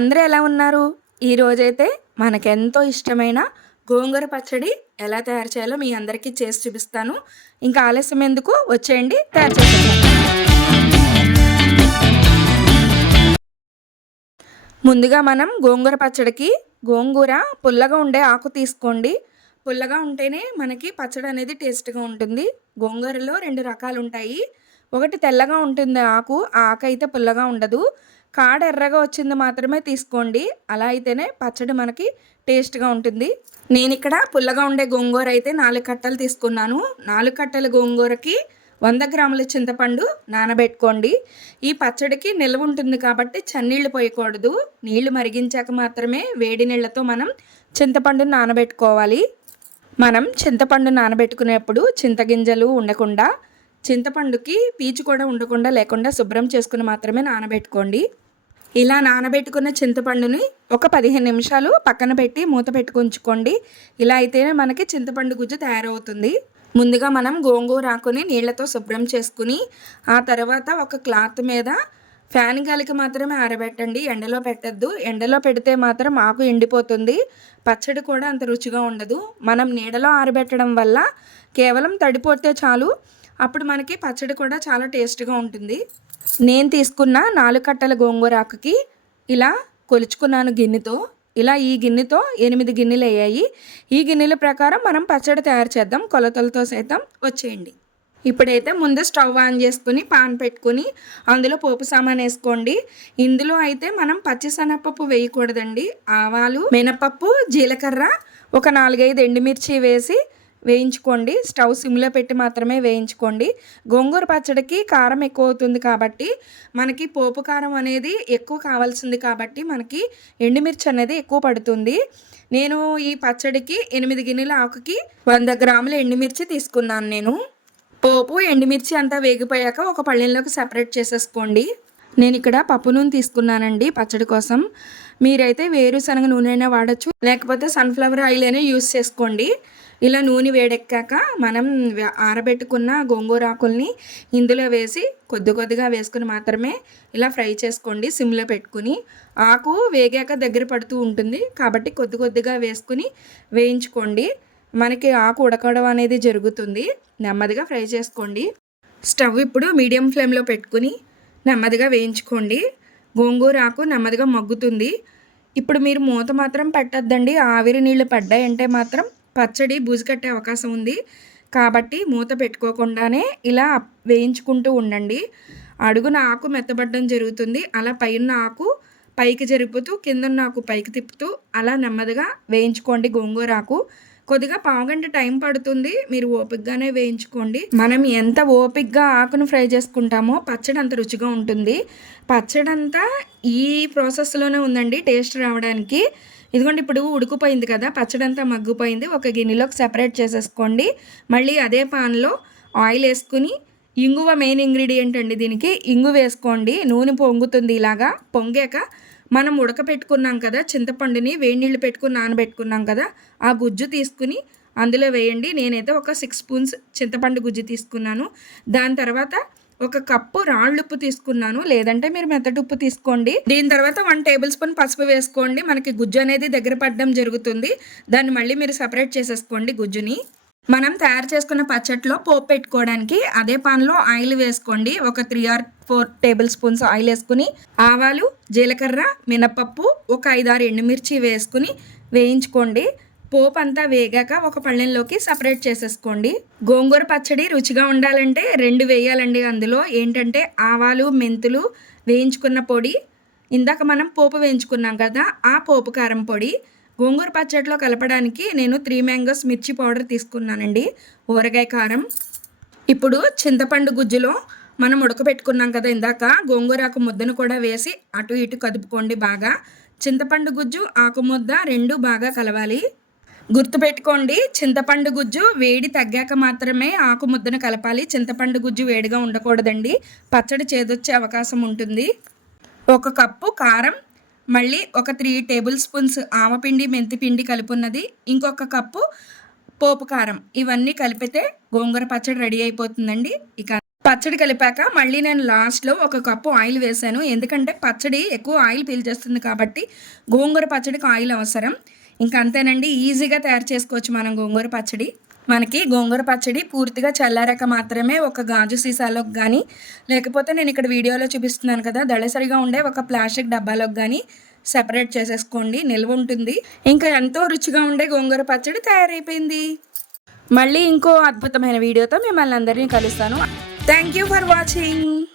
అందరూ ఎలా ఉన్నారు? ఈరోజైతే మనకెంతో ఇష్టమైన గోంగూర పచ్చడి ఎలా తయారు చేయాలో మీ అందరికీ చేసి చూపిస్తాను. ఇంకా ఆలస్యం ఎందుకు, వచ్చేయండి తయారు చేసేద్దాం. ముందుగా మనం గోంగూర పచ్చడికి గోంగూర పుల్లగా ఉండే ఆకు తీసుకోండి. పుల్లగా ఉంటేనే మనకి పచ్చడి అనేది టేస్ట్గా ఉంటుంది. గోంగూరలో 2 రకాలు ఉంటాయి. ఒకటి తెల్లగా ఉంటుంది ఆకు, ఆ ఆకు అయితే పుల్లగా ఉండదు. కాడ ఎర్రగా వచ్చింది మాత్రమే తీసుకోండి, అలా అయితేనే పచ్చడి మనకి టేస్ట్గా ఉంటుంది. నేను ఇక్కడ పుల్లగా ఉండే గోంగూర అయితే 4 కట్టలు తీసుకున్నాను. 4 కట్టల గోంగూరకి 100 గ్రాముల చింతపండు నానబెట్టుకోండి. ఈ పచ్చడికి నిల్వ ఉంటుంది కాబట్టి చన్నీళ్ళు పోయకూడదు. నీళ్లు మరిగించాక మాత్రమే వేడి నీళ్లతో మనం చింతపండుని నానబెట్టుకోవాలి. మనం చింతపండు నానబెట్టుకునేప్పుడు చింతగింజలు ఉండకుండా, చింతపండుకి పీచు కూడా ఉండకుండా లేకుండా శుభ్రం చేసుకుని మాత్రమే నానబెట్టుకోండి. ఇలా నానబెట్టుకున్న చింతపండుని ఒక 15 నిమిషాలు పక్కన పెట్టి మూత పెట్టుకుంచుకోండి. ఇలా అయితేనే మనకి చింతపండు గుజ్జు తయారవుతుంది. ముందుగా మనం గోంగూర ఆకుని నీళ్లతో శుభ్రం చేసుకుని ఆ తర్వాత ఒక క్లాత్ మీద ఫ్యాన్ గాలికి మాత్రమే ఆరబెట్టండి, ఎండలో పెట్టద్దు. ఎండలో పెడితే మాత్రం ఆకు ఎండిపోతుంది, పచ్చడి కూడా అంత రుచిగా ఉండదు. మనం నీడలో ఆరబెట్టడం వల్ల కేవలం తడిపోతే చాలు, అప్పుడు మనకి పచ్చడి కూడా చాలా టేస్ట్గా ఉంటుంది. నేను తీసుకున్న 4 కట్టల గోంగూర ఆకుకి ఇలా కొలుచుకున్నాను గిన్నెతో. ఇలా ఈ గిన్నెతో 8 గిన్నెలు అయ్యాయి. ఈ గిన్నెల ప్రకారం మనం పచ్చడి తయారు చేద్దాం, కొలతలతో సైతం. వచ్చేయండి. ఇప్పుడైతే ముందు స్టవ్ ఆన్ చేసుకుని పాన్ పెట్టుకుని అందులో పోపు సామాన్ వేసుకోండి. ఇందులో అయితే మనం పచ్చిశనగపప్పు వేయకూడదండి. ఆవాలు, మినపప్పు, జీలకర్ర, ఒక 4-5 ఎండుమిర్చి వేసి వేయించుకోండి. స్టవ్ సిమ్లో పెట్టి మాత్రమే వేయించుకోండి. గోంగూర పచ్చడికి కారం ఎక్కువ అవుతుంది కాబట్టి మనకి పోపు కారం అనేది ఎక్కువ కావాల్సింది కాబట్టి మనకి ఎండుమిర్చి అనేది ఎక్కువ పడుతుంది. నేను ఈ పచ్చడికి 8 గిన్నెల ఆకుకి 100 గ్రాముల ఎండుమిర్చి తీసుకున్నాను. నేను పోపు ఎండుమిర్చి అంతా వేగిపోయాక ఒక పళ్ళెంలోకి సెపరేట్ చేసేసుకోండి. నేను ఇక్కడ పప్పు నూనె తీసుకున్నానండి పచ్చడి కోసం. మీరైతే వేరుశనగ నూనె అయినా వాడచ్చు, లేకపోతే సన్ఫ్లవర్ ఆయిల్ అయినా యూస్ చేసుకోండి. ఇలా నూనె వేడెక్కాక మనం ఆరబెట్టుకున్న గోంగూర ఆకుల్ని ఇందులో వేసి కొద్ది కొద్దిగా వేసుకుని మాత్రమే ఇలా ఫ్రై చేసుకోండి సిమ్లో పెట్టుకుని. ఆకు వేగాక దగ్గర పడుతూ ఉంటుంది కాబట్టి కొద్ది కొద్దిగా వేసుకుని వేయించుకోండి. మనకి ఆకు ఉడకడం అనేది జరుగుతుంది. నెమ్మదిగా ఫ్రై చేసుకోండి. స్టవ్ ఇప్పుడు మీడియం ఫ్లేమ్లో పెట్టుకుని నెమ్మదిగా వేయించుకోండి. గోంగూర ఆకు నెమ్మదిగా మగ్గుతుంది. ఇప్పుడు మీరు మూత మాత్రం పెట్టద్దండి. ఆవిరి నీళ్ళు పడ్డాయంటే మాత్రం పచ్చడి బూజు కట్టే అవకాశం ఉంది కాబట్టి మూత పెట్టుకోకుండానే ఇలా వేయించుకుంటూ ఉండండి. అడుగున ఆకు మెత్తబడడం జరుగుతుంది. అలా పైన ఆకు పైకి జరుపుతూ కిందన్న ఆకు పైకి తిప్పుతూ అలా నెమ్మదిగా వేయించుకోండి. గోంగూర ఆకు కొద్దిగా పావుగంట టైం పడుతుంది, మీరు ఓపికగానే వేయించుకోండి. మనం ఎంత ఓపికగా ఆకును ఫ్రై చేసుకుంటామో పచ్చడి అంత రుచిగా ఉంటుంది. పచ్చడి అంతా ఈ ప్రాసెస్లోనే ఉందండి టేస్ట్ రావడానికి. ఇదిగోండి ఇప్పుడు ఉడికిపోయింది కదా, పచ్చడి అంతా మగ్గిపోయింది. ఒక గిన్నెలోకి సెపరేట్ చేసేసుకోండి. మళ్ళీ అదే పాన్లో ఆయిల్ వేసుకుని ఇంగువ మెయిన్ ఇంగ్రీడియంట్ అండి దీనికి, ఇంగు వేసుకోండి. నూనె పొంగుతుంది. ఇలాగా పొంగాక మనం ఉడకపెట్టుకున్నాం కదా చింతపండుని, వేడి నీళ్ళు పెట్టుకుని నానబెట్టుకున్నాం కదా, ఆ గుజ్జు తీసుకుని అందులో వేయండి. నేనైతే ఒక 6 స్పూన్స్ చింతపండు గుజ్జు తీసుకున్నాను. దాని తర్వాత ఒక కప్పు రాళ్ళుప్పు తీసుకున్నాను, లేదంటే మీరు మెత్తటుప్పు తీసుకోండి. దీని తర్వాత 1 టేబుల్ స్పూన్ పసుపు వేసుకోండి. మనకి గుజ్జు అనేది దగ్గర పడడం జరుగుతుంది. దాన్ని మళ్ళీ మీరు సపరేట్ చేసేసుకోండి గుజ్జుని. మనం తయారు చేసుకున్న పచ్చట్లో పోపు పెట్టుకోవడానికి అదే పాన్లో ఆయిల్ వేసుకోండి. ఒక 3 or 4 టేబుల్ స్పూన్స్ ఆయిల్ వేసుకుని ఆవాలు, జీలకర్ర, మినపప్పు, ఒక 5-6 ఎండుమిర్చి వేసుకుని వేయించుకోండి. పోపు అంతా వేగాక ఒక పళ్ళెంలోకి సపరేట్ చేసేసుకోండి. గోంగూర పచ్చడి రుచిగా ఉండాలంటే 2 వేయాలండి. అందులో ఏంటంటే ఆవాలు, మెంతులు, వేయించుకున్న పొడి, ఇందాక మనం పోపు వేయించుకున్నాం కదా ఆ పోపు కారం పొడి. గోంగూర పచ్చడిలో కలపడానికి నేను 3 మ్యాంగోస్ మిర్చి పౌడర్ తీసుకున్నానండి, ఊరగాయ కారం. ఇప్పుడు చింతపండు గుజ్జులో మనం ఉడకబెట్టుకున్నాం కదా ఇందాక, గోంగూర ఆకు ముద్దను కూడా వేసి అటు ఇటు కదుపుకోండి బాగా. చింతపండు గుజ్జు ఆకు ముద్ద 2 బాగా కలవాలి. గుర్తుపెట్టుకోండి, చింతపండు గుజ్జు వేడి తగ్గాక మాత్రమే ఆకు ముద్దను కలపాలి. చింతపండు గుజ్జు వేడిగా ఉండకూడదండి, పచ్చడి చేదొచ్చే అవకాశం ఉంటుంది. 1 కప్పు కారం, మళ్ళీ ఒక 3 టేబుల్ స్పూన్స్ ఆవపిండి, మెంతిపిండి కలుపున్నది, ఇంకొక కప్పు పోపు కారం, ఇవన్నీ కలిపితే గోంగూర పచ్చడి రెడీ అయిపోతుందండి. ఇక పచ్చడి కలిపాక మళ్ళీ నేను లాస్ట్‌లో ఒక కప్పు ఆయిల్ వేశాను. ఎందుకంటే పచ్చడి ఎక్కువ ఆయిల్ పీల్చేస్తుంది కాబట్టి గోంగూర పచ్చడికి ఆయిల్ అవసరం. ఇంక అంతేనండి, ఈజీగా తయారు చేసుకోవచ్చు మనం గోంగూర పచ్చడి. మనకి గోంగూర పచ్చడి పూర్తిగా చల్లారాక మాత్రమే ఒక గాజు సీసాలోకి గానీ, లేకపోతే నేను ఇక్కడ వీడియోలో చూపిస్తున్నాను కదా, దళసరిగా ఉండే ఒక ప్లాస్టిక్ డబ్బాలోకి గానీ సెపరేట్ చేసేసుకోండి, నిల్వ ఉంటుంది. ఇంకా ఎంతో రుచిగా ఉండే గోంగూర పచ్చడి తయారైపోయింది. మళ్ళీ ఇంకో అద్భుతమైన వీడియోతో మిమ్మల్ని అందరినీ కలుస్తాను. Thank you for watching.